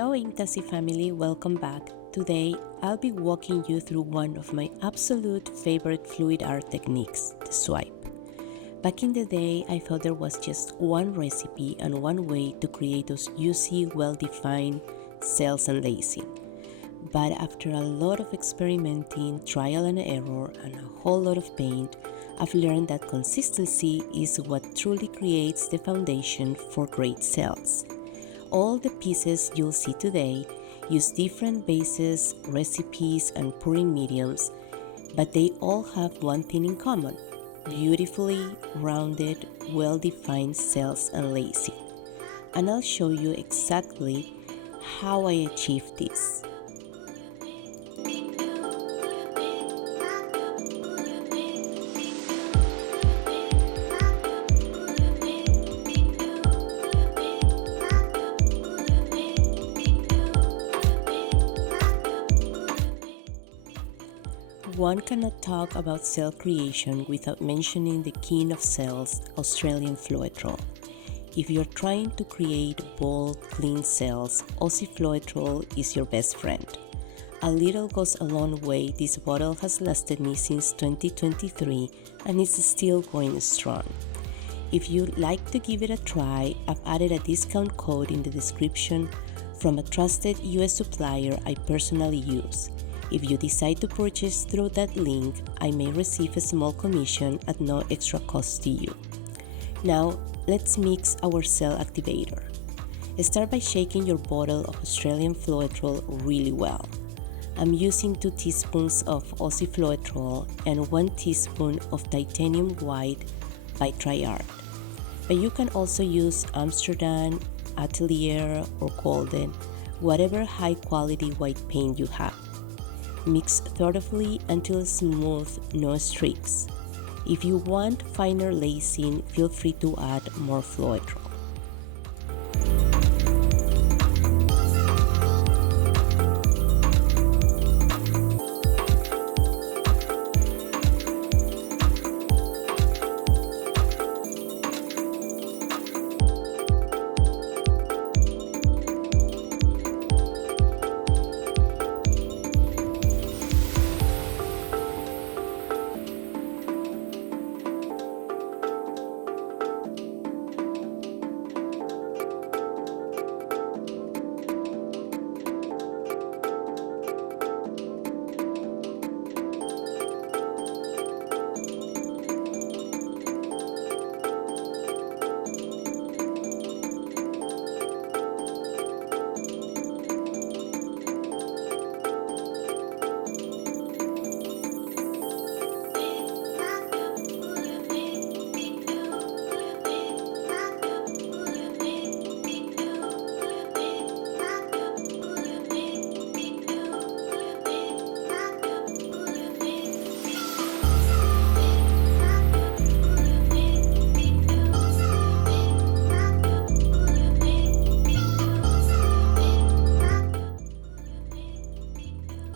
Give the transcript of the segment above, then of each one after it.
Hello Inktasy family, welcome back. Today I'll be walking you through one of my absolute favorite fluid art techniques, the swipe. Back in the day, I thought there was just one recipe and one way to create those juicy, well-defined cells and lacing. But after a lot of experimenting, trial and error, and a whole lot of paint, I've learned that consistency is what truly creates the foundation for great cells. All the pieces you'll see today use different bases, recipes, and pouring mediums, but they all have one thing in common: beautifully rounded, well-defined cells and lacing. And I'll show you exactly how I achieved this. One cannot talk about cell creation without mentioning the king of cells, Australian Floetrol. If you're trying to create bold, clean cells, Aussie Floetrol is your best friend. A little goes a long way. This bottle has lasted me since 2023 and is still going strong. If you'd like to give it a try, I've added a discount code in the description from a trusted US supplier I personally use. If you decide to purchase through that link, I may receive a small commission at no extra cost to you. Now, let's mix our cell activator. Start by shaking your bottle of Australian Floetrol really well. I'm using 2 teaspoons of Aussie Floetrol and 1 teaspoon of titanium white by Triart. But you can also use Amsterdam, Atelier, or Golden, whatever high quality white paint you have. Mix thoroughly until smooth, no streaks. If you want finer lacing, feel free to add more Floetrol.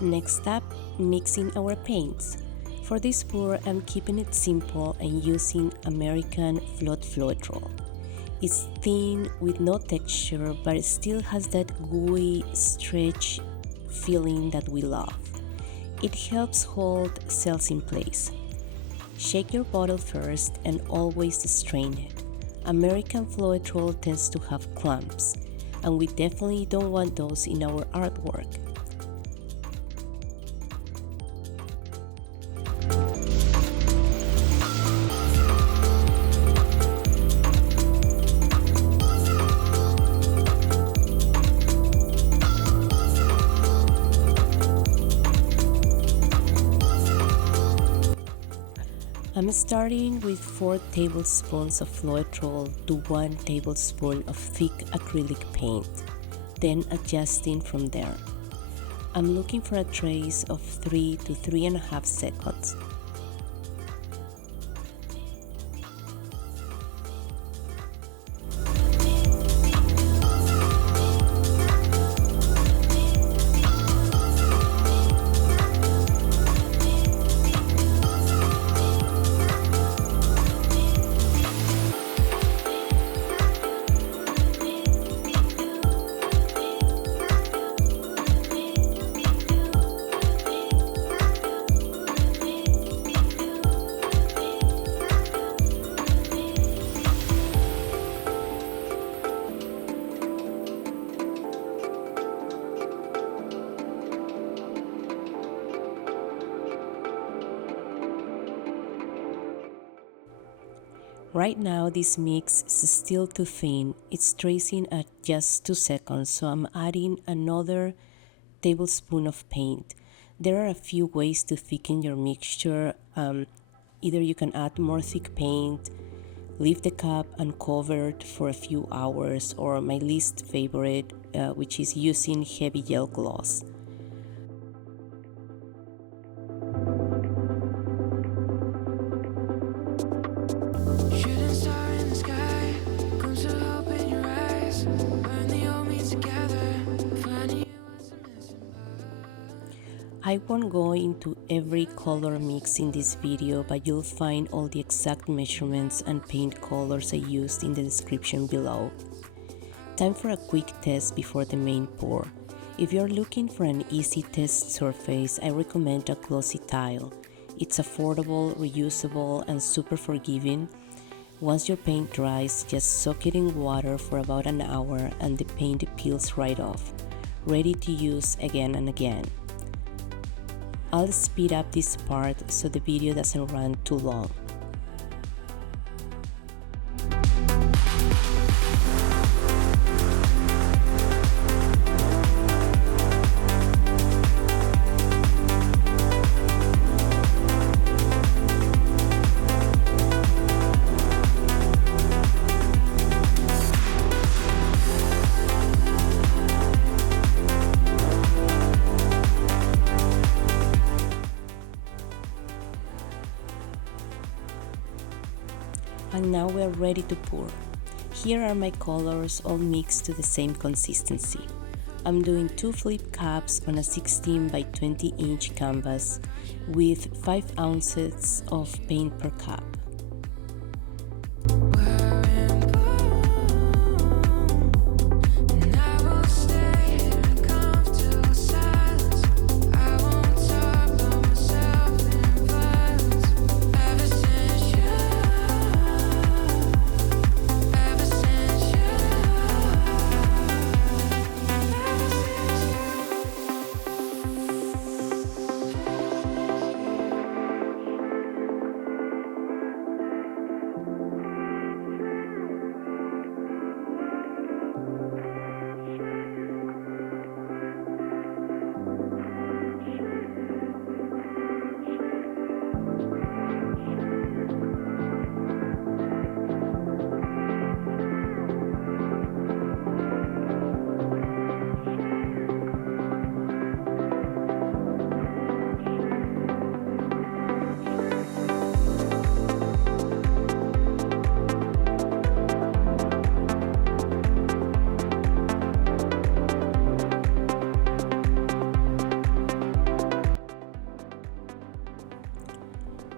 Next up, mixing our paints. For this pour, I'm keeping it simple and using American Floetrol. It's thin with no texture, but it still has that gooey, stretch feeling that we love. It helps hold cells in place. Shake your bottle first and always strain it. American Floetrol tends to have clumps, and we definitely don't want those in our artwork. I'm starting with 4 tablespoons of Floetrol to 1 tablespoon of thick acrylic paint, then adjusting from there. I'm looking for a trace of 3 to 3.5 seconds. Right now this mix is still too thin, it's tracing at just 2 seconds, so I'm adding another tablespoon of paint. There are a few ways to thicken your mixture. Either you can add more thick paint, leave the cup uncovered for a few hours, or my least favorite, which is using heavy gel gloss. I won't go into every color mix in this video, but you'll find all the exact measurements and paint colors I used in the description below. Time for a quick test before the main pour. If you're looking for an easy test surface, I recommend a glossy tile. It's affordable, reusable, and super forgiving. Once your paint dries, just soak it in water for about an hour and the paint peels right off, ready to use again and again. I'll speed up this part so the video doesn't run too long. And now we're ready to pour. Here are my colors all mixed to the same consistency. I'm doing 2 flip cups on a 16 by 20 inch canvas with 5 ounces of paint per cup.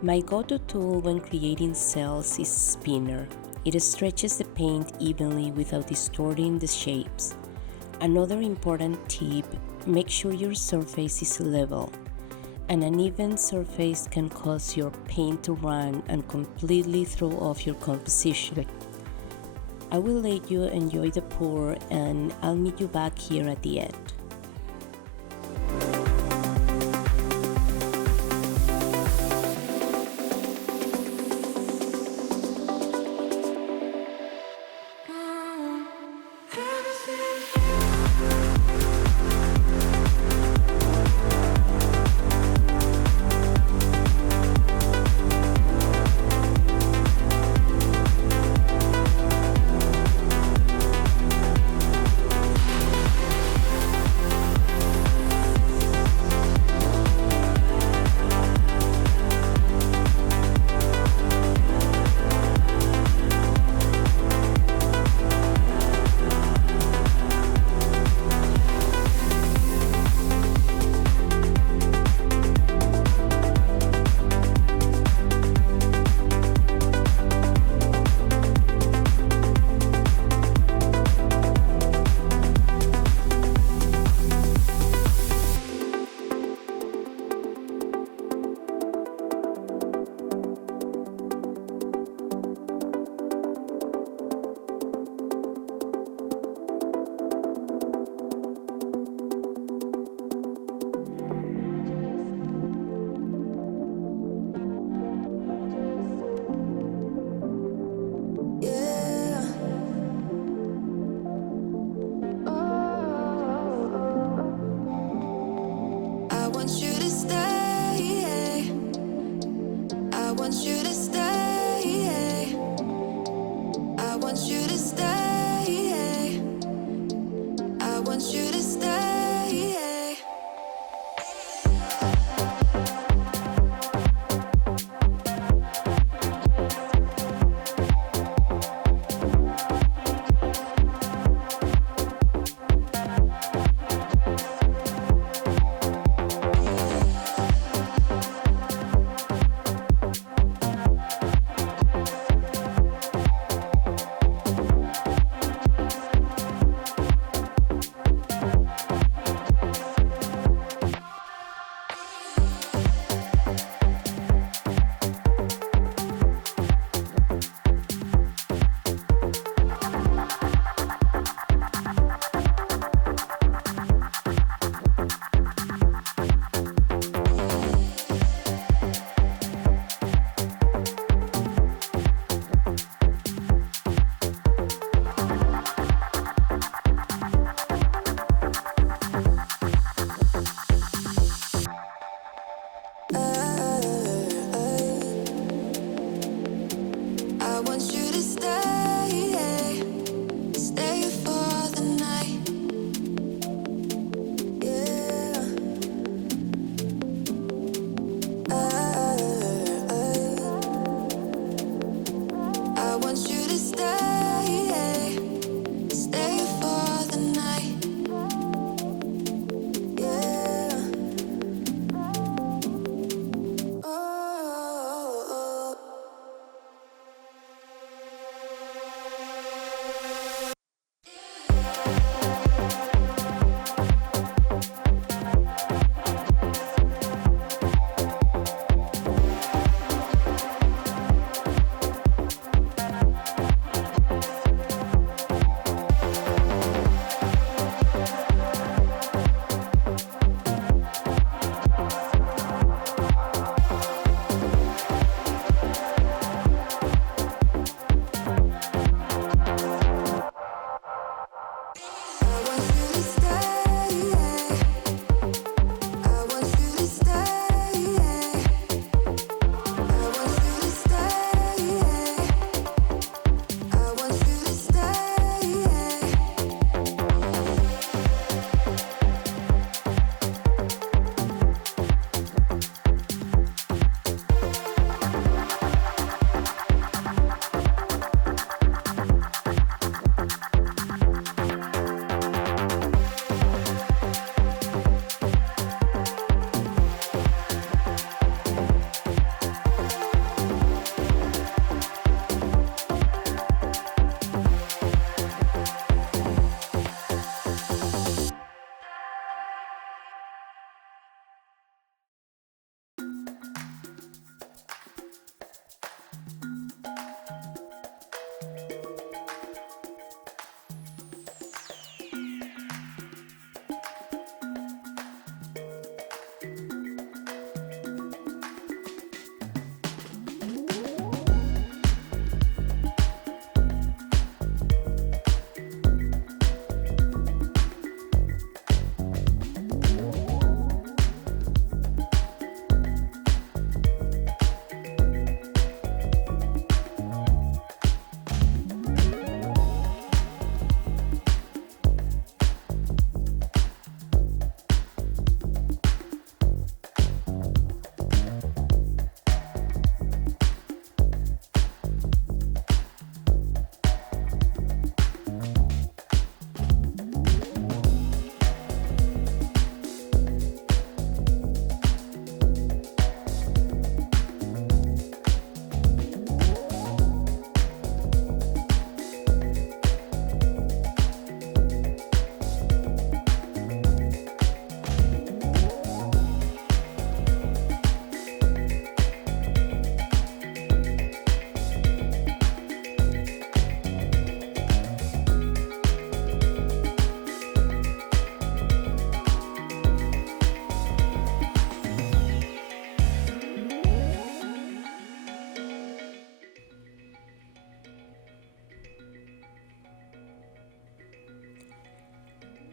My go-to tool when creating cells is spinner. It stretches the paint evenly without distorting the shapes. Another important tip, make sure your surface is level. An uneven surface can cause your paint to run and completely throw off your composition. I will let you enjoy the pour and I'll meet you back here at the end.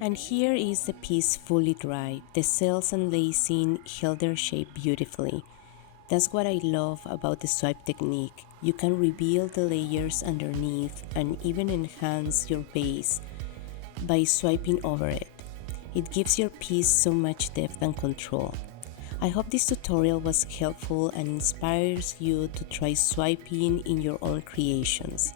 And here is the piece fully dry. The cells and lacing held their shape beautifully. That's what I love about the swipe technique. You can reveal the layers underneath and even enhance your base by swiping over it. It gives your piece so much depth and control. I hope this tutorial was helpful and inspires you to try swiping in your own creations.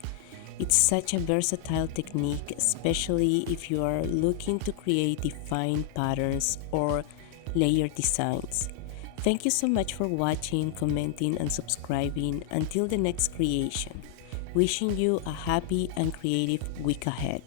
It's such a versatile technique, especially if you are looking to create defined patterns or layered designs. Thank you so much for watching, commenting, and subscribing. Until the next creation, wishing you a happy and creative week ahead.